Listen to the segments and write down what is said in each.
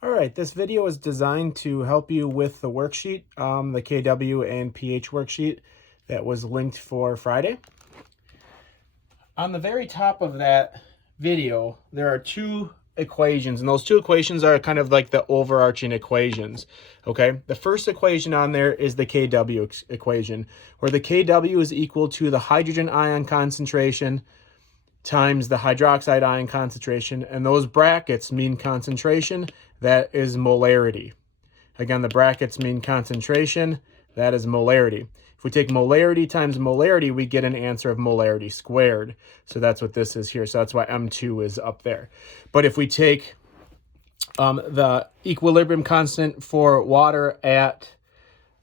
All right, this video is designed to help you with the worksheet, the KW and pH worksheet that was linked for Friday. On the very top of that video, there are two equations, and those two equations are kind of like the overarching equations, okay? The first equation on there is the KW equation, where the KW is equal to the hydrogen ion concentration times the hydroxide ion concentration, and those brackets mean concentration. That is molarity. Again, the brackets mean concentration. That is molarity. If we take molarity times molarity, we get an answer of molarity squared. So that's what this is here. So that's why M2 is up there. But if we take the equilibrium constant for water at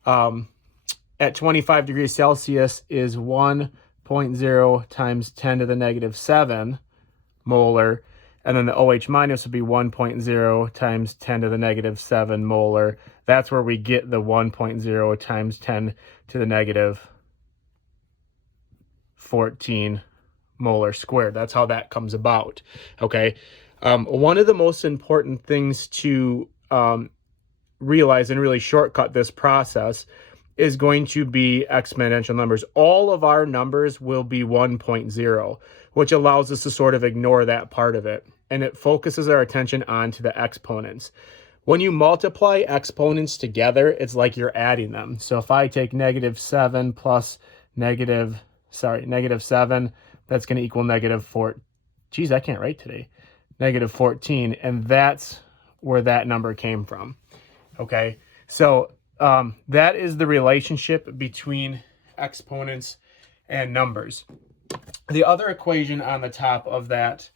25 degrees Celsius is 1.0 times 10 to the negative 7 molar. And then the OH minus would be 1.0 times 10 to the negative 7 molar. That's where we get the 1.0 times 10 to the negative 14 molar squared. That's how that comes about, okay? One of the most important things to realize and really shortcut this process is going to be exponential numbers. All of our numbers will be 1.0, which allows us to sort of ignore that part of it. And it focuses our attention onto the exponents. When you multiply exponents together, it's like you're adding them. So if I take negative 7 plus negative 7, that's going to equal negative 4. Geez, I can't write today. Negative 14. And that's where that number came from. Okay, so that is the relationship between exponents and numbers. The other equation on the top of that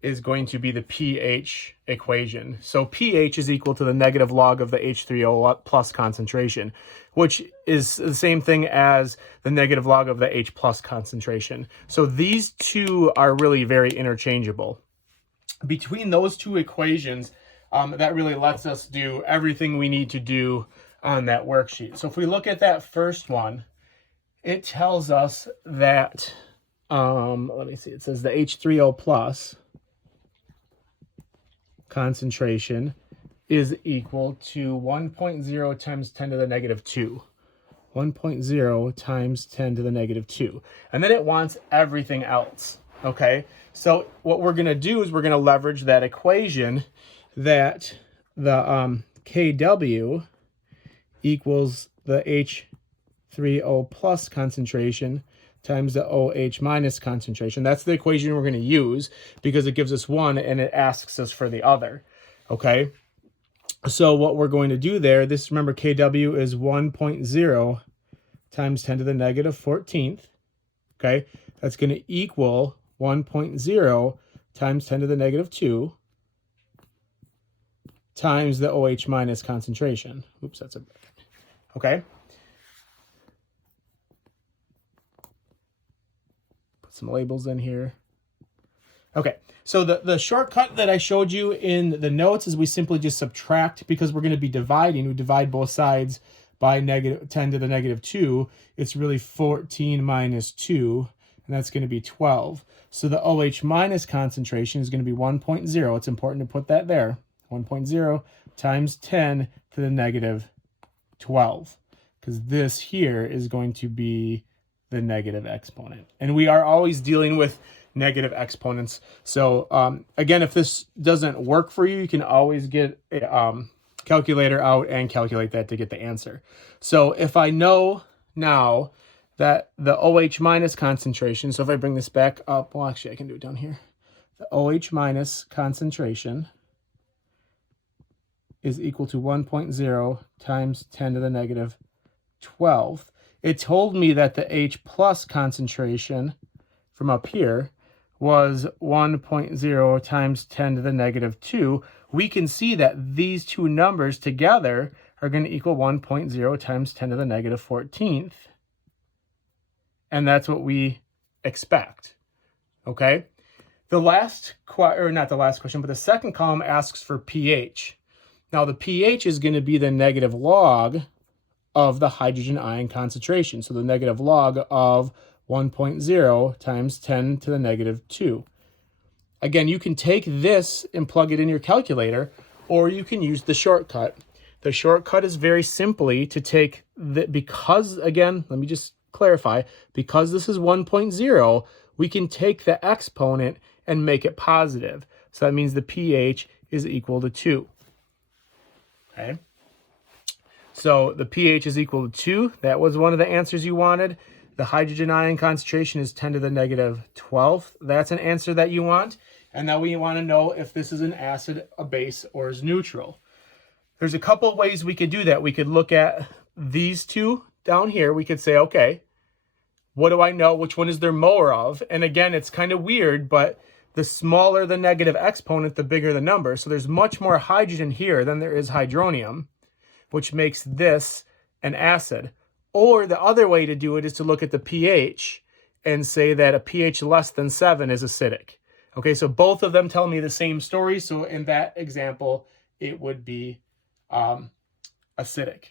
is going to be the pH equation. So pH is equal to the negative log of the H3O plus concentration, which is the same thing as the negative log of the H plus concentration. So these two are really very interchangeable. Between those two equations, that really lets us do everything we need to do on that worksheet. So if we look at that first one, it tells us that, let me see, it says the H3O plus concentration is equal to 1.0 times 10 to the negative 2. 1.0 times 10 to the negative 2. And then it wants everything else, okay? So what we're going to do is we're going to leverage that equation that the KW equals the H3O plus concentration times the OH minus concentration. That's the equation we're going to use because it gives us one and it asks us for the other, okay? So what we're going to do there, this, remember, KW is 1.0 times 10 to the negative 14th, okay? That's going to equal 1.0 times 10 to the negative 2 times the OH minus concentration. Oops, that's a bracket. Okay? Put some labels in here. Okay, so the shortcut that I showed you in the notes is we simply just subtract, because we're going to be dividing. We divide both sides by negative 10 to the negative 2. It's really 14 minus 2, and that's going to be 12. So the OH minus concentration is going to be 1.0. It's important to put that there. 1.0 times 10 to the negative 12, because this here is going to be the negative exponent. And we are always dealing with negative exponents. So again, if this doesn't work for you, you can always get a calculator out and calculate that to get the answer. So if I know now that the OH minus concentration, so if I bring this back up, well, actually I can do it down here. The OH minus concentration is equal to 1.0 times 10 to the negative 12th. It told me that the H plus concentration from up here was 1.0 times 10 to the negative 2. We can see that these two numbers together are going to equal 1.0 times 10 to the negative 14th. And that's what we expect, okay? The last, or not the last question, but the second column asks for pH. Now, the pH is going to be the negative log of the hydrogen ion concentration. So the negative log of 1.0 times 10 to the negative 2. Again, you can take this and plug it in your calculator, or you can use the shortcut. The shortcut is very simply to take because, again, let me just clarify, because this is 1.0, we can take the exponent and make it positive. So that means the pH is equal to 2. Okay. So the pH is equal to 2. That was one of the answers you wanted. The hydrogen ion concentration is 10 to the negative 12th. That's an answer that you want. And now we want to know if this is an acid, a base, or is neutral. There's a couple of ways we could do that. We could look at these two down here. We could say, okay, what do I know? Which one is there more of? And again, it's kind of weird, but the smaller the negative exponent, the bigger the number. So there's much more hydrogen here than there is hydronium, which makes this an acid. Or the other way to do it is to look at the pH and say that a pH less than 7 is acidic. Okay, so both of them tell me the same story. So in that example, it would be acidic.